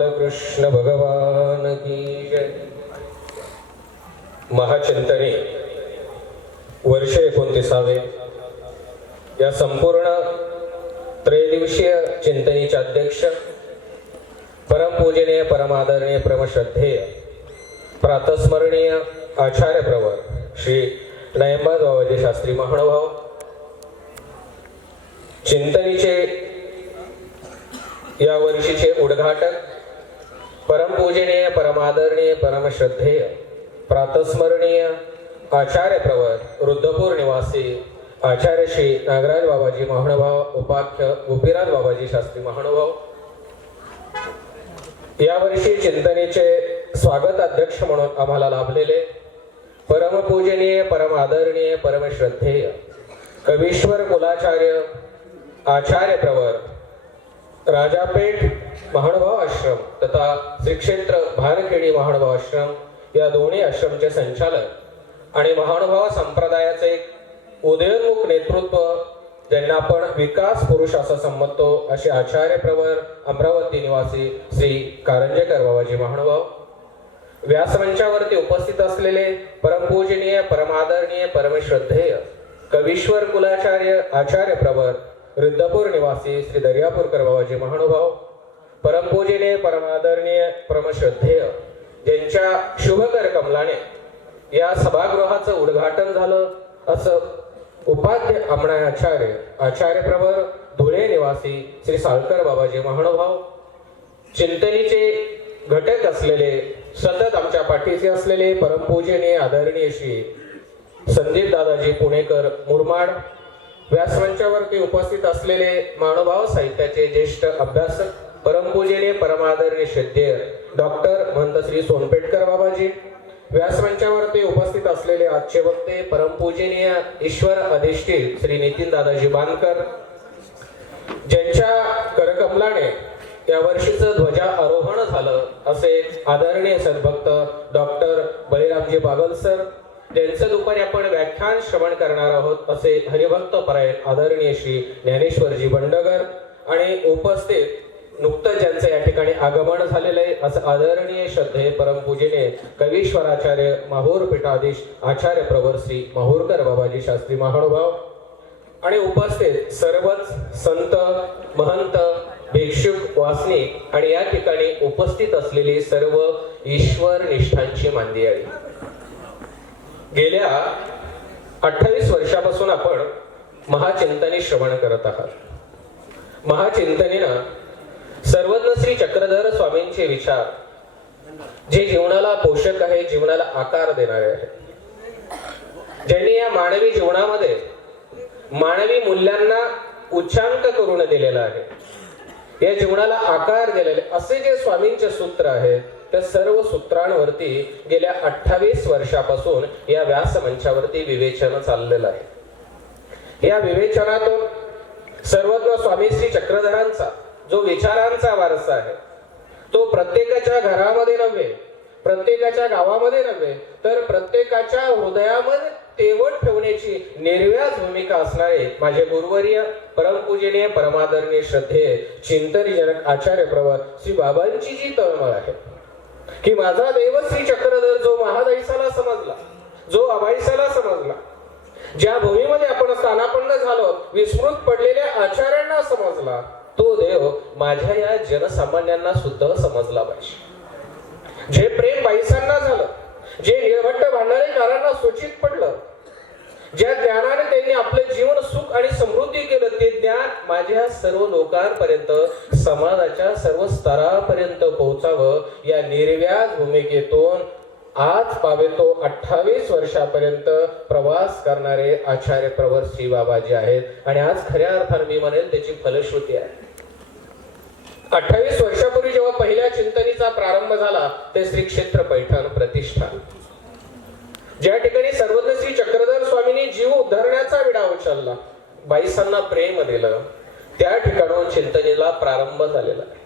बालकृष्ण भगवान की जय. महाचिंतनी वर्ष 29. या संपूर्ण त्रैदिवसीय चिंतनीचे अध्यक्ष परमपूजनीय परमादरणीय परमश्रद्धेय प्रातस्मरणीय आचार्य प्रवर श्री नयनबाद बाबाजी शास्त्री महानुभाव, चिंतनीचे या वर्षीचे उद्घाटक परमपूजनीय परमादरणीय परमश्रद्धेय प्रातस्मरणीय आचार्य प्रवर रुद्रपूर निवासी आचार्य श्री नागराज बाबाजी महानुभाव, उपाख्य गोपीनाथ बाबाजी शास्त्री महानुभाव, यावर्षी चिंतनेचे स्वागत अध्यक्ष म्हणून आम्हाला लाभलेले परमपूजनीय परमादरणीय परमश्रद्धेय कवीश्वर कुलाचार्य आचार्य प्रवर राजापेठ महानुभाव आश्रम तथा श्री क्षेत्र भारखेडी महानुभाव आश्रम या दोन्ही आश्रमचे संचालक आणि महानुभाव संप्रदायाचे एक उदयोन्मुख नेतृत्व, ज्यांना आपण विकास पुरुष असं संबोधतो, असे आचार्य प्रवर अमरावती निवासी श्री कारंजेकर बाबाजी महानुभाव, व्यासमंचावरती उपस्थित असलेले परमपूजनीय परमादरणीय परमश्रद्धेय कवीश्वर कुलाचार्य आचार्य प्रवर रुद्रपूर निवासी श्री दर्यापूरकर बाबाजी महानुभाव, परमपूजनीय परमादरणीय परमश्रद्धेय ज्यांच्या शुभकर कमलाने या सभागृहाचं उद्घाटन झालं असं उपाध्य आचार्य आचार्य प्रवर धुळे निवासी श्री साळकर बाबाजी महानुभाव, चिंतनीचे घटक असलेले सतत आमच्या पाठीशी असलेले परमपूजनीय आदरणीय श्री संदीप दादाजी पुणेकर मुरमाड, व्यासमंचावरती उपस्थित असलेले महानुभाव साहित्याचे ज्येष्ठ अभ्यासक परमपूजनीय परमादरणीय श्रद्धेय डॉक्टर महंत श्री सोनपेटकर बाबाजी, व्यासमंचावरती उपस्थित असलेले आजचे वक्ते परमपूजनीय ईश्वर अधिष्ठित श्री नितीन दादाजी बानकर, ज्यांच्या करकमलाने या वर्षीचं ध्वजारोहण झालं असे आदरणीय सद्भक्त डॉक्टर बळीरामजी बागल सर, ज्यांचं दुपारी आपण व्याख्यान श्रवण करणार आहोत असे हरिभक्त परायण आदरणीय श्री ज्ञानेश्वरजी बंडगर, आणि उपस्थित नुकतंच ज्यांचं या ठिकाणी आगमन झालेलं आहे असं आदरणीय श्रद्धेय परमपूजनीय कवीश्वराचार्य माहूर पीठाधीश आचार्य प्रवर श्री माहूरकर बाबाजी शास्त्री महानुभाव, आणि उपस्थित सर्वच संत महंत भिक्षुक वासनिक आणि या ठिकाणी उपस्थित असलेली सर्व ईश्वर निष्ठांची मांदियाळी. गेल्या 28 वर्षापासून आपण महाचिंतनी श्रवण करत आहात. महाचिंतनीनं सर्वज्ञ श्री चक्रधर स्वामींचे विचार, जे जीवनाला पोषक आहे, जीवनाला आकार देणारे आहे, ज्यांनी या मानवी जीवनामध्ये मानवी मूल्यांना उच्चांक करून दिलेला आहे, या जीवनाला आकार दिलेले असे जे स्वामींचे सूत्र आहे, त्या सर्व सूत्रांवरती गेल्या 28 वर्षापासून या व्यासमंचावरती विवेचन चाललेलं आहे. या विवेचनातून सर्वज्ञ स्वामी श्री चक्रधरांचा जो विचारांचा वारसा आहे, तो प्रत्येकाच्या घरामध्ये नव्हे, प्रत्येकाच्या गावामध्ये नव्हे, तर प्रत्येकाच्या हृदयामध्ये तेवढ ठेवण्याची निर्व्याज भूमिका असणारे माझे गुरुवर्य परमपूजनीय परमादरणीय श्रद्धेय चिंतनजनक आचार्य प्रवर श्री बाबांची जी तळमळ आहे की माझा देव श्री चक्रधर जो महादैसाला समजला, जो अभाईसाला समजला, ज्या भूमीमध्ये आपण स्थानापन्न झालो, विस्मृत पडलेल्या आचार्यांना समजला, तो देव माझ्या या जनसामान्यांना सुद्धा समजला पाहिजे. जे प्रेम बाईसांना झालं, जे निर्भट्ट भांडारेकरांना सूचित पडलं, ज्या ज्ञानाने त्यांनी आपलं जीवन सुख आणि समृद्धी केलं, ते ज्ञान माझ्या सर्व लोकांपर्यंत, समाजाच्या सर्व स्तरापर्यंत पोहोचावं, या निर्व्याज भूमिकेतून आज पावे तो 28 वर्षापर्यंत प्रवास करणारे आचार्य प्रवर श्री बाबाजी आहेत. आणि आज खऱ्या अर्थाने मी म्हणेल त्याची फलश्रुती आहे. 28 वर्षापूर्वी जेव्हा पहिल्या चिंतनीचा प्रारंभ झाला, ते श्री क्षेत्र पैठण प्रतिष्ठान, ज्या ठिकाणी सर्वज्ञ श्री चक्रधर स्वामींनी जीव उद्धरण्याचा विडा उचलला, बाईसांना प्रेम दिलं, त्या ठिकाणून चिंतनेला प्रारंभ झालेला आहे.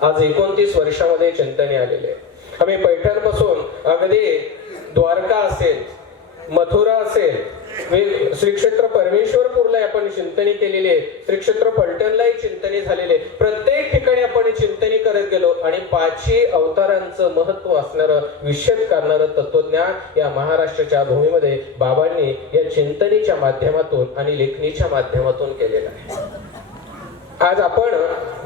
आज 29 वर्षामध्ये चिंतने आलेले. आम्ही पैठण पासून अगदी द्वारका असेल, मथुरा असेल, श्री क्षेत्र परमेश्वरपूरला आपण चिंतनी केलेली आहे, श्री क्षेत्र पलटणलाही चिंतनी झालेले, प्रत्येक ठिकाणी आपण चिंतनी करत गेलो आणि 5 अवतारांचं महत्व असणारं, विषद करणारं तत्वज्ञान या महाराष्ट्राच्या भूमीमध्ये बाबांनी या चिंतनीच्या माध्यमातून आणि लेखणीच्या माध्यमातून केलेलं आहे. आज आपण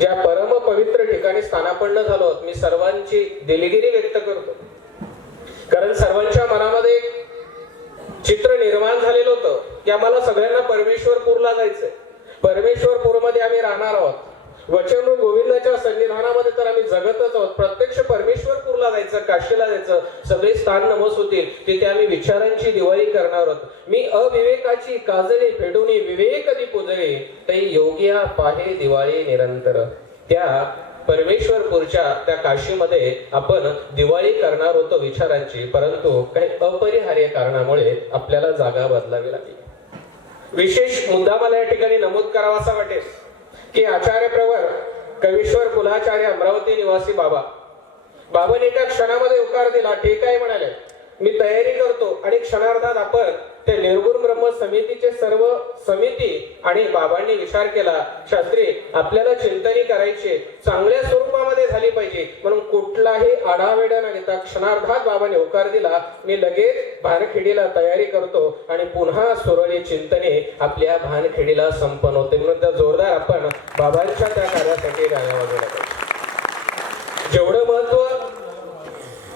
ज्या परम पवित्र ठिकाणी स्थानापन्न झालो आहोत, मी सर्वांची दिलगिरी व्यक्त करतो, कारण सर्वांच्या मनामध्ये चित्र निर्माण झालेलं होतं की आम्हाला सगळ्यांना परमेश्वरपूरला जायचंय, परमेश्वरपूरमध्ये आम्ही राहणार आहोत, वचन गोविंदाच्या सन्निधानामध्ये तर आम्ही जगतच आहोत, प्रत्यक्ष परमेश्वरपूरला जायचं, काशीला जायचं, सगळे स्थान नमस होतील, तिथे आम्ही विचारांची दिवाळी करणार आहोत. मी अविवेकाची काजळी फेडूनी विवेक दीप उजळे, तै योगिया पाहे दिवाळी निरंतर. त्या परमेश्वरपूरच्या त्या काशीमध्ये आपण दिवाळी करणार होतो विचारांची, परंतु काही अपरिहार्य कारणामुळे आपल्याला जागा बदलावी लागली. विशेष मुद्दा मला या ठिकाणी नमूद करावासा वाटेल की आचार्य प्रवर कवीश्वर कुलाचार्य अमरावती निवासी बाबांनी एका क्षणामध्ये होकार दिला, ठीक आहे म्हणाले, मी तयारी करतो, आणि क्षणार्धात आपण ते निर्गुण ब्रह्म समितीचे सर्व समिती आणि बाबांनी विचार केला, शास्त्री आपल्याला चिंतनी करायची, चांगल्या स्वरूपामध्ये झाली पाहिजे, म्हणून कुठलाही आढावेढा न घेता क्षणार्धात बाबांनी होकार दिला, मी लगेच भानखेडीला तयारी करतो आणि पुन्हा सुरळीत चिंतने आपल्या भानखेडीला संपन्न होते. म्हणून त्या जोरदार आपण बाबांच्या त्या कार्यासाठी गाण्या वगैरे करतो. जेवढं महत्व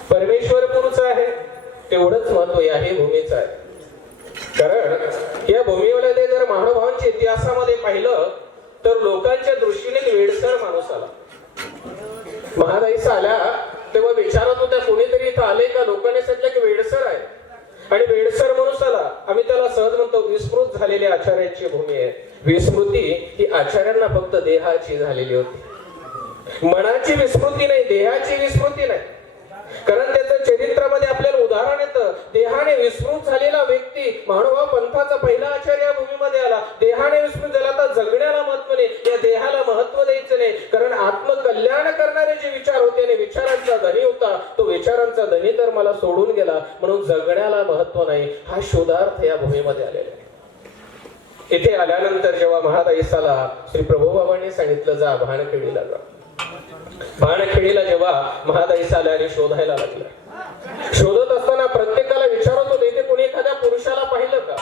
परमेश्वरपूरचं आहे तेवढंच महत्व याही भूमीचं आहे, कारण या भूमीमध्ये जर महानुभावांच्या इतिहासामध्ये पाहिलं तर लोकांच्या दृष्टीने वेडसर माणूस आला. महादाईसा आल्या तेव्हा विचारत होत्या कोणीतरी इथं आले का, लोकांनी सांगितलं की वेडसर आहे, आणि वेडसर माणूस आला, आम्ही त्याला सहज म्हणतो विस्मृत झालेली आचार्यांची भूमी आहे. विस्मृती ही आचार्यांना फक्त देहाची झालेली होती, मनाची विस्मृती नाही, देहाची विस्मृती नाही. कारण त्याचं चरित्रामध्ये आपल्याला उदाहरण येतं, देहाने विस्मृत झालेला व्यक्ती महानुभाव पंथाचा पहिला आचार्य या भूमीमध्ये आला. देहाने विस्मृत झाला तर जगण्याला महत्व नाही, या देहाला महत्व द्यायचं नाही, कारण आत्मकल्याण करणारे जे विचार होते आणि विचारांचा धनी होता, तो विचारांचा धनी तर मला सोडून गेला, म्हणून जगण्याला महत्व नाही. हा शोधार्थ या भूमीमध्ये आलेला आहे. इथे आल्यानंतर जेव्हा महादाईसाला श्री प्रभुबाबांनी सांगितलं जा भानखेडीला जा, भानखेडीला जेव्हा महादाईसा आल्या आणि शोधायला लागला, शोधत असताना प्रत्येकाला विचारत होते इथे कोणी एखाद्या पुरुषाला पाहिलं का.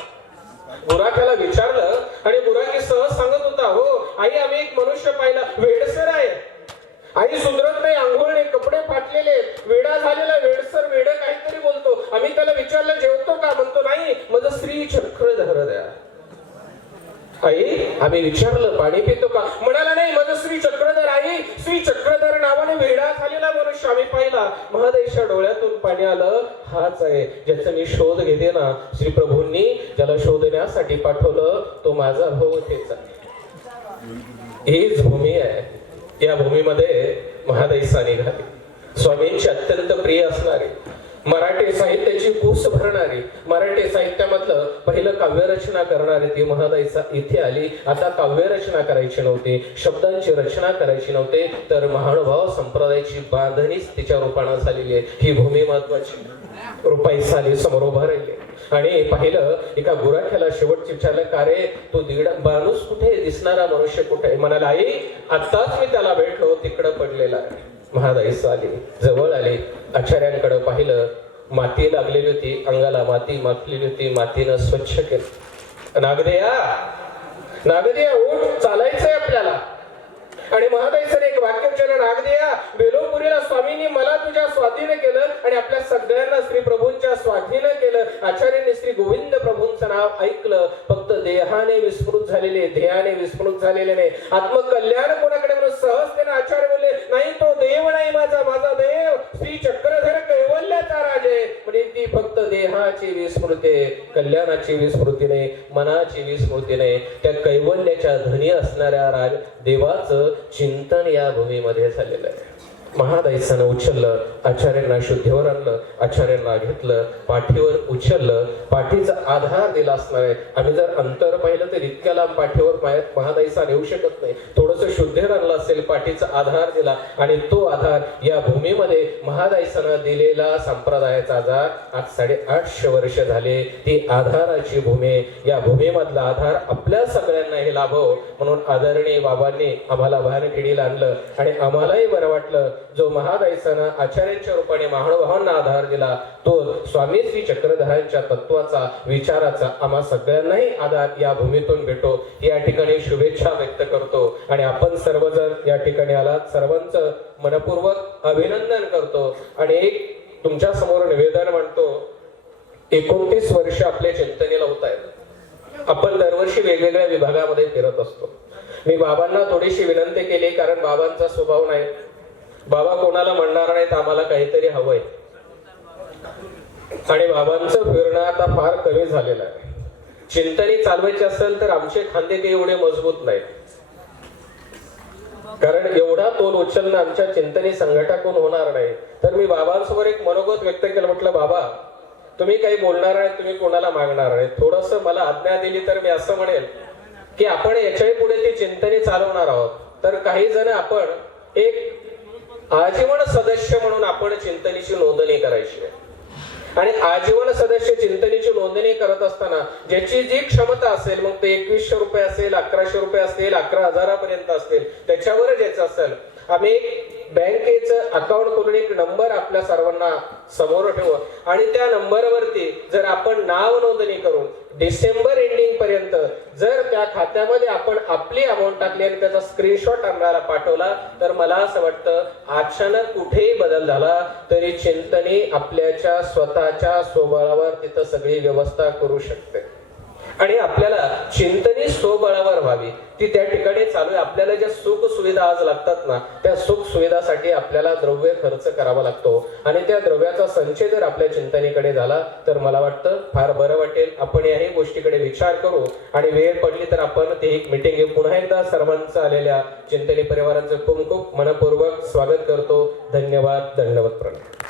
गुराख्याला विचारलं आणि गुराखी सहज सांगत होता, हो आई आम्ही एक मनुष्य पाहिला, वेडसर आहे, आई सुधरत नाही, आंघोळ नाही, कपडे फाटलेले, वेडा झालेला, वेडसर, वेड काहीतरी बोलतो. आम्ही त्याला विचारलं जेवतो का, म्हणतो नाही माझं स्त्री चक्रधर द्या. आई आम्ही विचारलं पाणी पितो का, म्हणाला नाही माझं श्री चक्रधर. आई श्री चक्रधर नावाने वेडा झालेला मनुष्य आम्ही पाहिला. महादेशच्या डोळ्यातून पाणी आलं, हाच आहे ज्याचा मी शोध घेते ना. श्री प्रभूंनी ज्याला शोधण्यासाठी पाठवलं तो माझा भाऊ तेच आहे. हीच भूमी आहे. या भूमीमध्ये महादैसा निघाली, स्वामींची अत्यंत प्रिय असणारी, मराठी साहित्याची कूस भरणारी, मराठी साहित्यामधलं पहिलं काव्यरचना करणारी ती महादाईसा इथे आली. आता काव्यरचना करायची नव्हती, शब्दांची रचना करायची नव्हती, तर महानुभाव संप्रदायाची बांधणीच तिच्या रूपानं झालेली आहे. ही भूमी महत्वाची. रुपाई साली समोर उभा राहिली आणि पाहिलं, एका गुराख्याला शेवटची विचारलं, का रे तू माणूस कुठे, दिसणारा मनुष्य कुठे. म्हणाला आई आत्ताच मी त्याला भेटलो, तिकडं पडलेला आहे. महादाईसा आली, जवळ आली, आचार्यांकडे पाहिलं, माती लागलेली होती, अंगाला माती माखलेली होती, मातीनं स्वच्छ केलं. नागदेया नागदेया उठ, चालायचंय आपल्याला. आणि महादाईसाने एक वाक्य विचारलं, नागदेया बेलोपुरीला स्वामींनी मला तुझ्या स्वाधीन केलं आणि आपल्या सगळ्यांना श्री प्रभूंच्या स्वाधीन केलं. आचार्यांनी श्री गोविंद प्रभूंचं नाव ऐकलं, फक्त देहाने विस्मृत झालेले, ध्येयाने विस्मृत झालेले नाही. आत्मकल्याण कोणाकडे म्हणून सहजतेने आचार्य बोलले, नाही तो देव नाही माझा, माझा देव श्री चक्रधर कैवल्याचा राज आहे. म्हणजे ती फक्त देहाची विस्मृती, कल्याणाची विस्मृती नाही, मनाची विस्मृती नाही. त्या कैवल्याच्या धनी असणाऱ्या राज देवाचं चिंतन या भूमीमध्ये झालेलं आहे. महादाईसानं उचललं, आचार्यांना शुद्धीवर आणलं, आचार्यांना घेतलं, पाठीवर उचललं, पाठीचा आधार दिला असणार आहे. आम्ही जर अंतर पाहिलं तर इतक्या लांब पाठीवर महादाईसा नेऊ शकत नाही. थोडस थोडस शुद्धीर आणलं असेल, पाठीचा आधार दिला आणि तो आधार या भूमीमध्ये महादायसानं दिलेला संप्रदायाचा आधार आज 850 वर्ष झाले. ती आधाराची भूमी, या भूमीमधला आधार आपल्या सगळ्यांना हे लाभो म्हणून आदरणीय बाबांनी आम्हाला भानखेडीला आणलं आणि आम्हालाही बरं वाटलं. जो महादायसानं आचार्यांच्या रूपाने महानुभावांना आधार दिला तो स्वामी श्री चक्रधरांच्या तत्वाचा, विचाराचा आम्हा सगळ्यांनाही आधार या भूमीतून भेटो या ठिकाणी शुभेच्छा व्यक्त करतो. आणि आपण सर्वजण या ठिकाणी आलात, सर्वांचं मनपूर्वक अभिनंदन करतो. आणि एक तुमच्या समोर निवेदन मांडतो. 29 वर्ष आपल्या चिंतनेला होत आहेत. आपण दरवर्षी वेगवेगळ्या विभागामध्ये फिरत असतो. मी बाबांना थोडीशी विनंती केली, कारण बाबांचा स्वभाव नाही, बाबा कोणाला म्हणणार नाहीत आम्हाला काहीतरी हवंय. आणि बाबांचं फिरणं आता फार कमी झालेलं आहे. चिंतनी चालवायची असेल तर आमचे खांदे काही एवढे मजबूत नाहीत, कारण एवढा तोल उचलणं आमच्या चिंतनी संघटनाकडून होणार नाही. तर मी बाबांसमोर एक मनोगत व्यक्त केलं. म्हटलं बाबा तुम्ही काही बोलणार नाही, तुम्ही कोणाला मागणार नाही, थोडस मला आज्ञा दिली तर मी असं म्हणेल की आपण याच्याही पुढे ती चिंतनी चालवणार आहोत. तर काही जण आपण एक आजीवन सदस्य म्हणून आपण चिंतनीची नोंदणी करायची आहे. आणि आजीवन सदस्य चिंतनीची नोंदणी करत असताना ज्याची जी क्षमता असेल, मग ते 2100 रुपये असेल, 1100 रुपये असेल, 11,000 पर्यंत असतील, त्याच्यावर ज्याचं असेल, आम्ही बँकेचं अकाउंट खोलून एक नंबर आपल्या सर्वांना समोर ठेवू आणि त्या नंबरवरती जर आपण नाव नोंदणी करून डिसेंबर एंडिंग पर्यंत जर त्या खात्यामध्ये आपण आपली अमाऊंट टाकली आणि त्याचा स्क्रीनशॉट आम्हाला पाठवला तर मला असं वाटतं अचानक कुठेही बदल झाला तरी चिंतनी आपल्याच्या स्वतःच्या स्वबळावर तिथं सगळी व्यवस्था करू शकते. आणि आपल्याला चिंतनी स्वबळावर व्हावी ती त्या ठिकाणी चालू आहे. आपल्याला ज्या सुख सुविधा आज लागतात ना, त्या सुख सुविधासाठी आपल्याला द्रव्य खर्च करावा लागतो आणि त्या द्रव्याचा संचय जर आपल्या चिंतनेकडे झाला तर मला वाटतं फार बरं वाटेल. आपण याही गोष्टीकडे विचार करू आणि वेळ पडली तर आपण ते एक मीटिंग घेऊ. पुन्हा एकदा सर्वांचं आलेल्या चिंतनी परिवारांचं खूप खूप मनपूर्वक स्वागत करतो. धन्यवाद, दंडवत प्रणाम.